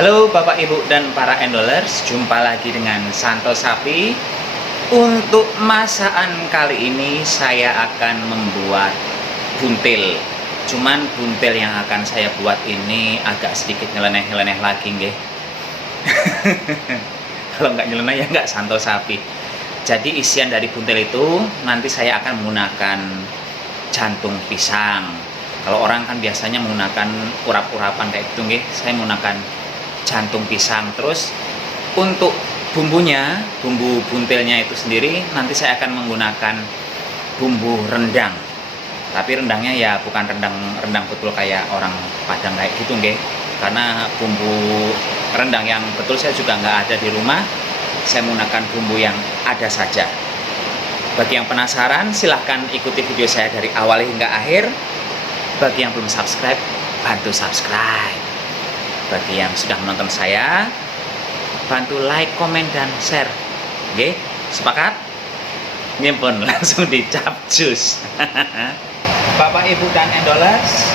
Halo Bapak Ibu dan para endolers, jumpa lagi dengan Santo Sapi. Untuk masakan kali ini saya akan membuat buntil. Cuman buntil yang akan saya buat ini agak sedikit nyeleneh-nyeleneh lagi nggih. Kalau nggak nyeleneh ya nggak Santo Sapi. Jadi isian dari buntil itu nanti saya akan menggunakan jantung pisang. Kalau orang kan biasanya menggunakan urap-urapan kayak gitu nggih, saya menggunakan jantung pisang. Terus untuk bumbunya, bumbu buntilnya itu sendiri nanti saya akan menggunakan bumbu rendang. Tapi rendangnya ya bukan rendang betul kayak orang Padang kayak gitu nggih. Karena bumbu rendang yang betul saya juga nggak ada di rumah. Saya menggunakan bumbu yang ada saja. Bagi yang penasaran, silahkan ikuti video saya dari awal hingga akhir. Bagi yang belum subscribe, bantu subscribe. Bagi yang sudah menonton saya, bantu like, komen, dan share. Oke, sepakat? Ini pun langsung dicap jus. Bapak, Ibu, dan endolers,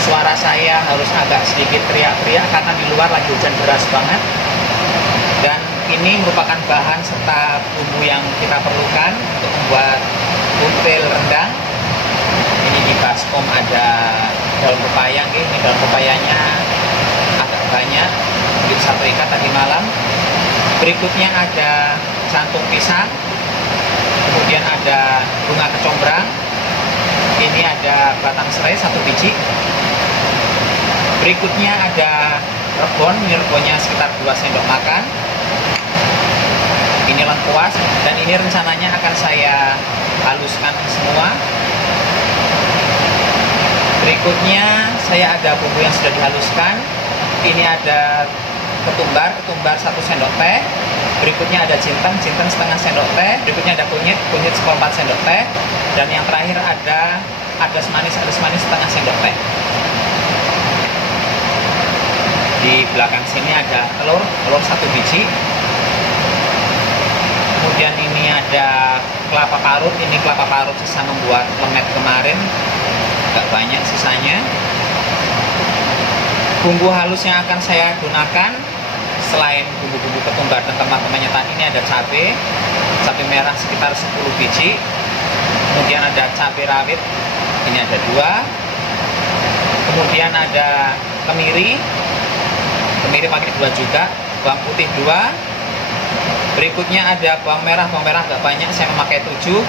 suara saya harus agak sedikit teriak-teriak karena di luar lagi hujan deras banget. Dan ini merupakan bahan serta bumbu yang kita perlukan untuk membuat buntil rendang. Ini di baskom ada daun pepaya, ini daun pepayanya agak banyak, begitu satu ikat tadi malam. Berikutnya ada jantung pisang, kemudian ada bunga kecombrang, ini ada batang serai 1 biji. Berikutnya ada rebon, ini rebonnya sekitar 2 sendok makan. Ini lengkuas, dan ini rencananya akan saya haluskan semua. Berikutnya saya ada bumbu yang sudah dihaluskan. Ini ada ketumbar 1 sendok teh. Berikutnya ada jinten setengah sendok teh. Berikutnya ada kunyit 1/4 sendok teh. Dan yang terakhir ada manis setengah sendok teh. Di belakang sini ada telur 1 biji. Kemudian ini ada kelapa parut. Ini kelapa parut sisa membuat lemet kemarin, agak banyak sisanya. Bumbu halus yang akan saya gunakan selain bumbu-bumbu ketumbar dan teman-temannya tadi, ini ada cabai merah sekitar 10 biji. Kemudian ada cabai rawit, ini ada 2. Kemudian ada kemiri pakai 2 juga. Bawang putih 2. Berikutnya ada bawang merah agak banyak, saya memakai 7.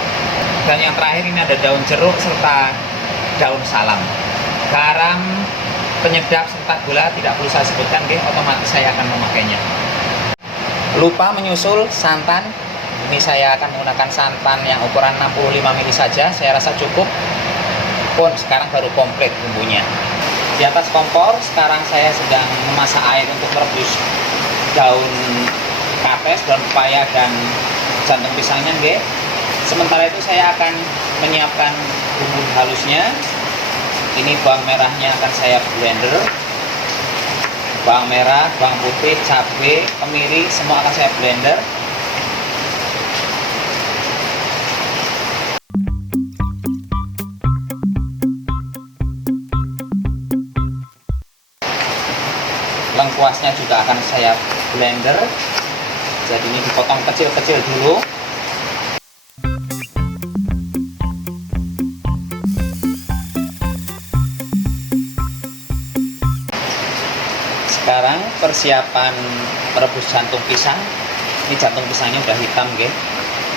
Dan yang terakhir ini ada daun jeruk serta daun salam. Garam, penyedap serta gula tidak perlu saya sebutkan, otomatis saya akan memakainya. Lupa menyusul santan. Ini saya akan menggunakan santan yang ukuran 65 ml saja, saya rasa cukup. Pun sekarang baru komplit bumbunya. Di atas kompor sekarang saya sedang memasak air untuk merebus daun kapes, daun pepaya, dan jantung pisangnya nggih. Sementara itu saya akan menyiapkan bumbu halusnya. Ini bawang merahnya akan saya blender. Bawang merah, bawang putih, cabai, kemiri, semua akan saya blender. Lengkuasnya juga akan saya blender. Jadi ini dipotong kecil-kecil dulu. Sekarang persiapan merebus jantung pisang. Ini jantung pisangnya udah hitam nggih.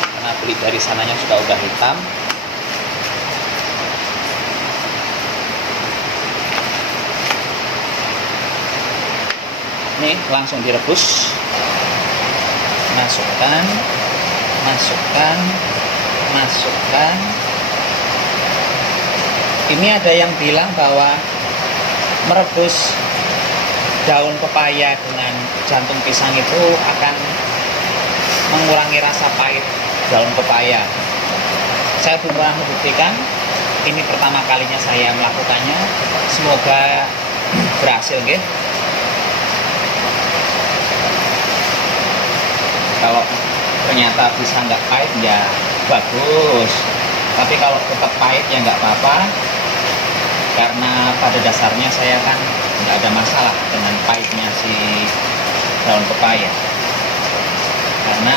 Karena beli dari sananya juga udah hitam. Ini langsung direbus. Masukkan. Ini ada yang bilang bahwa merebus daun pepaya dengan jantung pisang itu akan mengurangi rasa pahit daun pepaya. Saya belum pernah membuktikan. Ini pertama kalinya saya melakukannya. Semoga berhasil nggih. Kalau ternyata bisa nggak pahit ya bagus, tapi kalau tetap pahit ya nggak apa-apa, karena pada dasarnya saya kan nggak ada masalah dengan pahitnya si daun pepaya, karena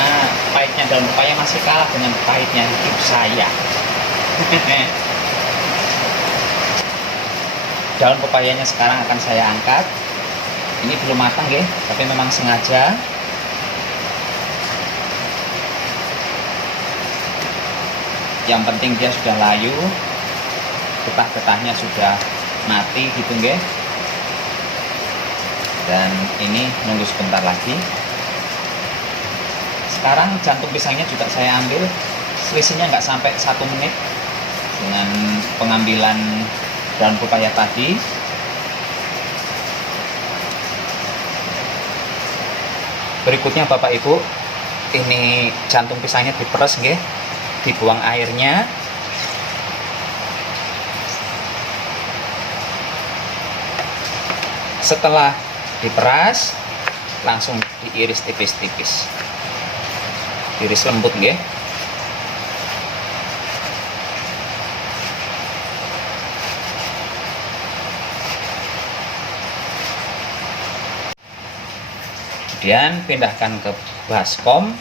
pahitnya daun pepaya masih kalah dengan pahitnya hidup saya. Daun pepayanya sekarang akan saya angkat. Ini belum matang ya, tapi memang sengaja. Yang penting dia sudah layu, getah-getahnya sudah mati gitu nggih. Dan ini nunggu sebentar lagi. Sekarang jantung pisangnya juga saya ambil, selisihnya nggak sampai 1 menit dengan pengambilan daun pepaya tadi. Berikutnya Bapak Ibu, ini jantung pisangnya diperes nggih, dibuang airnya. Setelah diperas, langsung diiris tipis-tipis. Iris lembut nggih. Kemudian pindahkan ke baskom.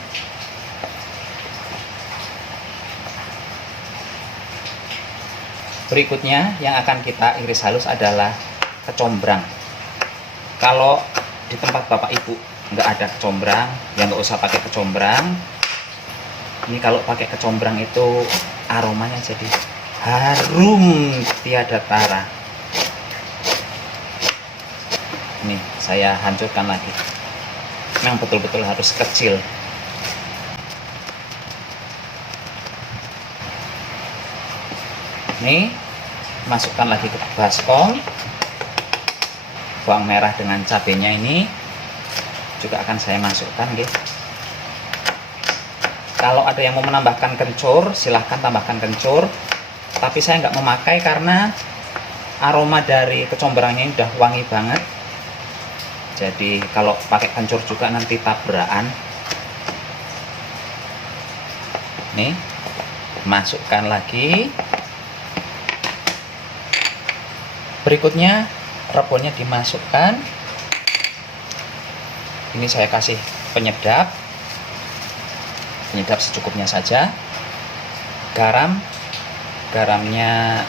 Berikutnya yang akan kita iris halus adalah kecombrang. Kalau di tempat Bapak Ibu nggak ada kecombrang, ya nggak usah pakai kecombrang. Ini kalau pakai kecombrang itu aromanya jadi harum tiada tara. Ini saya hancurkan lagi. Memang betul-betul harus kecil. Ini masukkan lagi ke baskom. Bawang merah dengan cabenya ini juga akan saya masukkan gitu. Kalau ada yang mau menambahkan kencur, silahkan tambahkan kencur, tapi saya nggak memakai karena aroma dari kecombrangnya ini udah wangi banget. Jadi kalau pakai kencur juga nanti tabrakan. Nih, masukkan lagi. Berikutnya rebonnya dimasukkan. Ini saya kasih penyedap secukupnya saja. Garamnya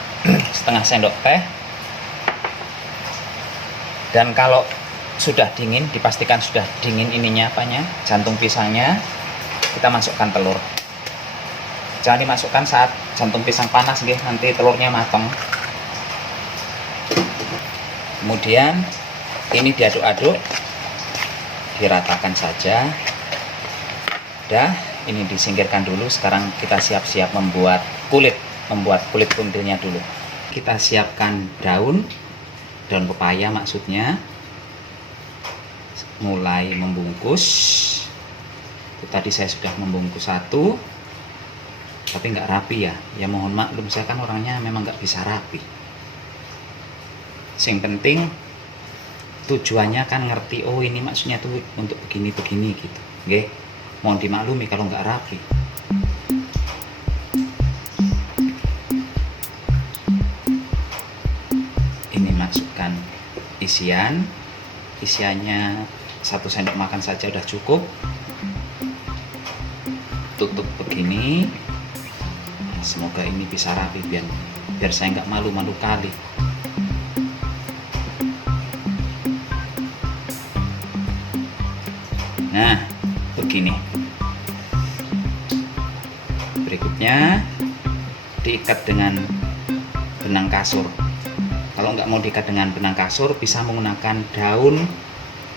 setengah sendok teh. Dan kalau sudah dingin, dipastikan sudah dingin ininya jantung pisangnya, kita masukkan telur. Jangan dimasukkan saat jantung pisang panas nggih, nanti telurnya matang. Kemudian ini diaduk-aduk, diratakan saja. Udah, ini disingkirkan dulu. Sekarang kita siap-siap membuat kulit kuntilnya dulu. Kita siapkan daun pepaya maksudnya. Mulai membungkus. Itu tadi saya sudah membungkus 1, tapi nggak rapi ya. Ya mohon maklum, saya kan orangnya memang nggak bisa rapi. Yang penting tujuannya kan ngerti, oh ini maksudnya tuh untuk begini-begini gitu. Oke, mohon dimaklumi kalau nggak rapi. Ini masukkan isiannya 1 sendok makan saja udah cukup. Tutup begini. Semoga ini bisa rapi biar saya nggak malu-malu kali. Nah, begini. Berikutnya diikat dengan benang kasur. Kalau nggak mau diikat dengan benang kasur, bisa menggunakan daun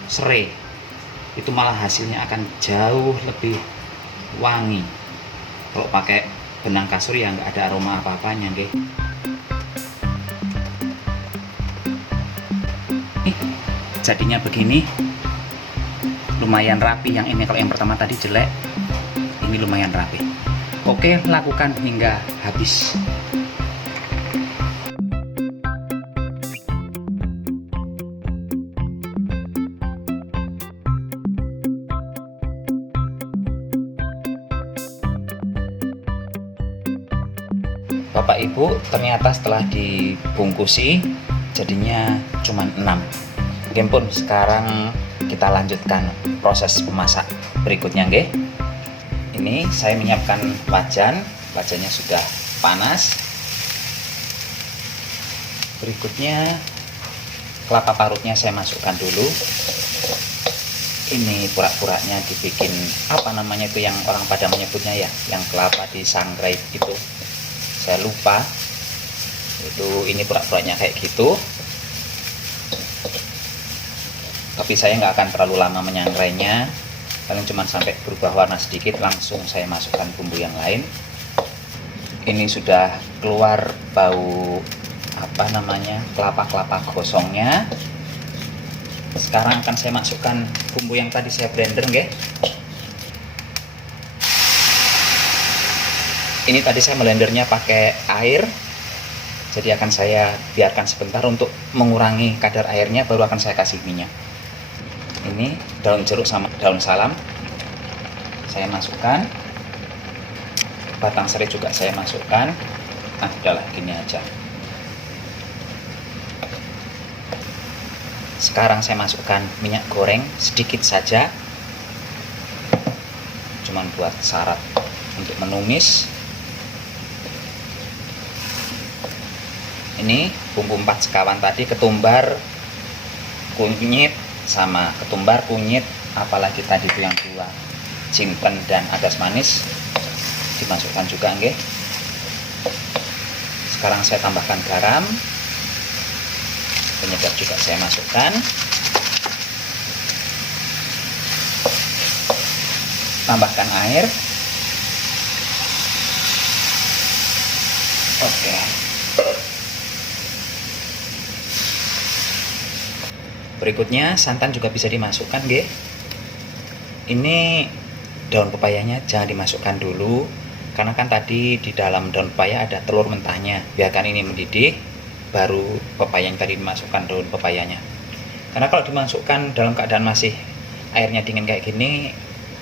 serai. Itu malah hasilnya akan jauh lebih wangi. Kalau pakai benang kasur ya nggak ada aroma apa-apanya, nggih. Jadinya begini. Lumayan rapi. Yang ini kalau yang pertama tadi jelek, ini lumayan rapi. Oke, lakukan hingga habis. Bapak Ibu, ternyata setelah dibungkusi jadinya cuma 6. Oke pun, sekarang kita lanjutkan proses memasak berikutnya nggih. Ini saya menyiapkan wajan, wajannya sudah panas. Berikutnya kelapa parutnya saya masukkan dulu. Ini pura-puranya dibikin apa namanya itu yang orang pada menyebutnya ya, yang kelapa disangrai itu. Saya lupa. Itu ini pura-puranya kayak gitu. Tapi saya nggak akan terlalu lama menyangrainya, paling cuma sampai berubah warna sedikit langsung saya masukkan bumbu yang lain. Ini sudah keluar bau apa namanya, kelapa-kelapa gosongnya. Sekarang akan saya masukkan bumbu yang tadi saya blender nggih. Ini tadi saya blendernya pakai air, jadi akan saya biarkan sebentar untuk mengurangi kadar airnya, baru akan saya kasih minyak. Ini daun jeruk sama daun salam saya masukkan, batang serai juga saya masukkan. Nah udahlah, gini aja. Sekarang saya masukkan minyak goreng sedikit saja, cuman buat syarat untuk menumis. Ini bumbu 4 sekawan tadi, ketumbar, kunyit, sama ketumbar, kunyit, apalagi tadi itu yang 2, jinten dan adas manis dimasukkan juga nggih. Sekarang saya tambahkan garam, penyedap juga saya masukkan, tambahkan air. Oke. Berikutnya santan juga bisa dimasukkan nggih. Ini daun pepayanya jangan dimasukkan dulu, karena kan tadi di dalam daun pepaya ada telur mentahnya. Biarkan ini mendidih, baru pepaya yang tadi dimasukkan daun pepayanya. Karena kalau dimasukkan dalam keadaan masih airnya dingin kayak gini,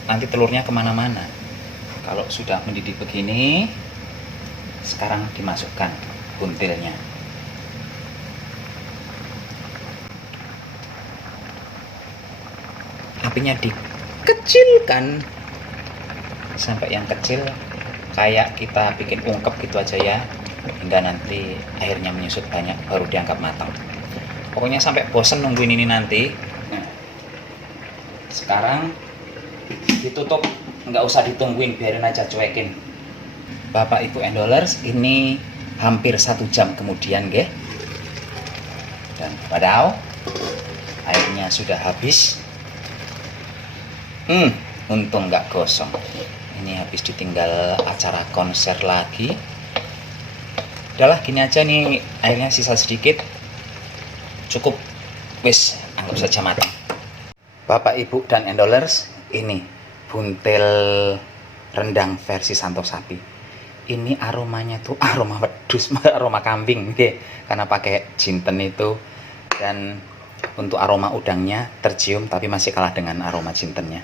nanti telurnya kemana-mana. Kalau sudah mendidih begini, sekarang dimasukkan buntilnya. Apinya dikecilkan sampai yang kecil, kayak kita bikin ungkep gitu aja ya, hingga nanti airnya menyusut banyak baru dianggap matang. Pokoknya sampai bosen nungguin ini nanti. Nah, sekarang ditutup, nggak usah ditungguin, biarin aja, cuekin. Bapak Ibu endolers, ini hampir 1 jam kemudian nggih. Dan wadaw, airnya sudah habis. Untung nggak gosong. Ini habis ditinggal acara konser lagi. Udahlah, gini aja nih, airnya sisa sedikit, cukup, wis, anggap saja matang. Bapak Ibu dan endolers, ini buntil rendang versi Santo Sapi. Ini aromanya tuh aroma wedhus, aroma kambing nggih, karena pakai jinten itu. Dan untuk aroma udangnya tercium, tapi masih kalah dengan aroma jintennya.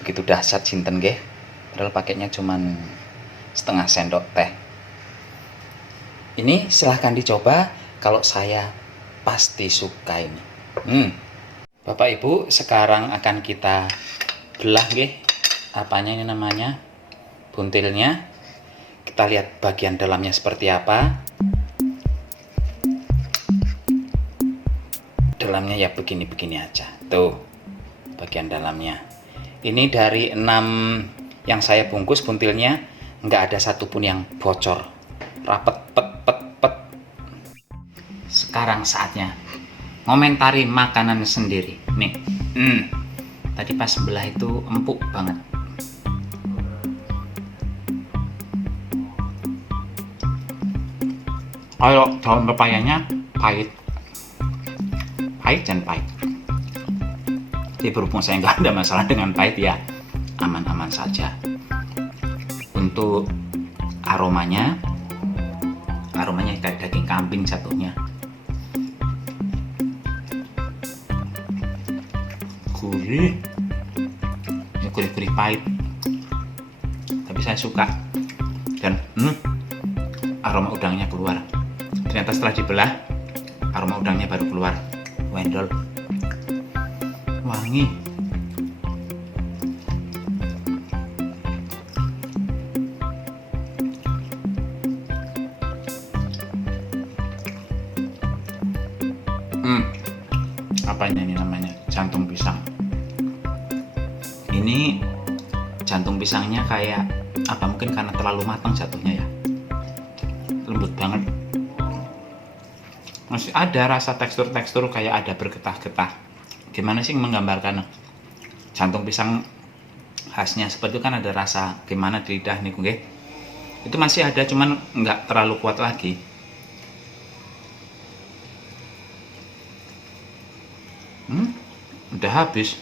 Begitu dahsyat jinten nggih. Padahal pakainya cuman setengah sendok teh. Ini silahkan dicoba, kalau saya pasti suka ini. Bapak Ibu, sekarang akan kita belah nggih. Apanya ini namanya? Buntilnya. Kita lihat bagian dalamnya seperti apa. Dalamnya ya begini-begini aja. Tuh, bagian dalamnya. Ini dari 6 yang saya bungkus buntilnya, nggak ada satupun yang bocor. Rapet, pet. Sekarang saatnya ngomentari makanan sendiri. Nih, tadi pas sebelah itu empuk banget. Kalau daun pepayanya pahit dan pahit. Jadi berhubung saya nggak ada masalah dengan pahit, ya aman-aman saja. Untuk aromanya kayak daging kambing jatuhnya. Gurih, ya gurih-gurih pahit. Tapi saya suka. Dan aroma udangnya keluar. Ternyata setelah dibelah, aroma udangnya baru keluar. Wendol wangi. Apanya ini namanya? Jantung pisang. Ini jantung pisangnya kayak apa, mungkin karena terlalu matang jatuhnya ya, lembut banget. Masih ada rasa tekstur-tekstur kayak ada bergetah-getah. Gimana sih menggambarkan jantung pisang khasnya seperti itu, kan ada rasa gimana di lidah nih gue. Itu masih ada, cuman nggak terlalu kuat lagi. Udah habis.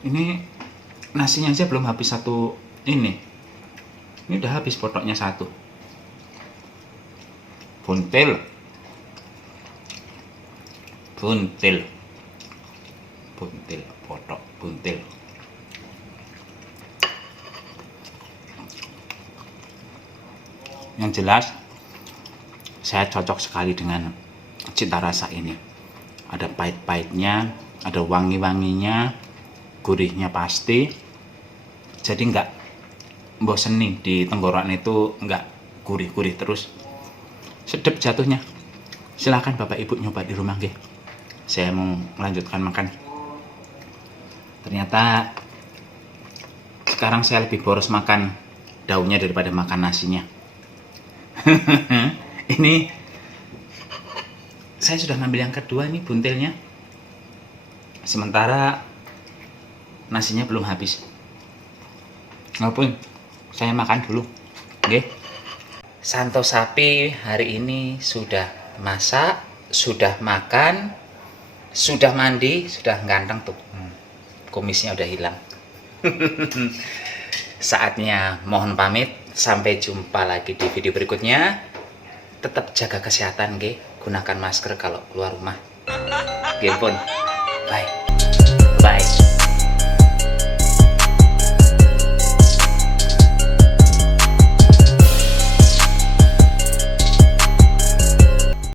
Ini nasinya aja belum habis satu ini. Ini udah habis potoknya satu. Buntil. Buntil. Buntil, potok buntil. Yang jelas saya cocok sekali dengan cita rasa ini. Ada pahit-pahitnya, ada wangi-wanginya, gurihnya pasti. Jadi nggak bosen nih di tenggorokan, itu nggak gurih-gurih terus. Sedap jatuhnya. Silahkan Bapak Ibu nyoba di rumah nggih. Saya mau melanjutkan makan. Ternyata sekarang saya lebih boros makan daunnya daripada makan nasinya. Ini saya sudah ngambil yang kedua nih buntilnya, sementara nasinya belum habis. Walaupun saya makan dulu, oke? Santo sapi hari ini sudah masak, sudah makan, sudah mandi, sudah ganteng tuh. Kumisnya udah hilang. Saatnya mohon pamit. Sampai jumpa lagi di video berikutnya. Tetap jaga kesehatan, nggih. Gunakan masker kalau keluar rumah. Nggih pun. Bye. Bye.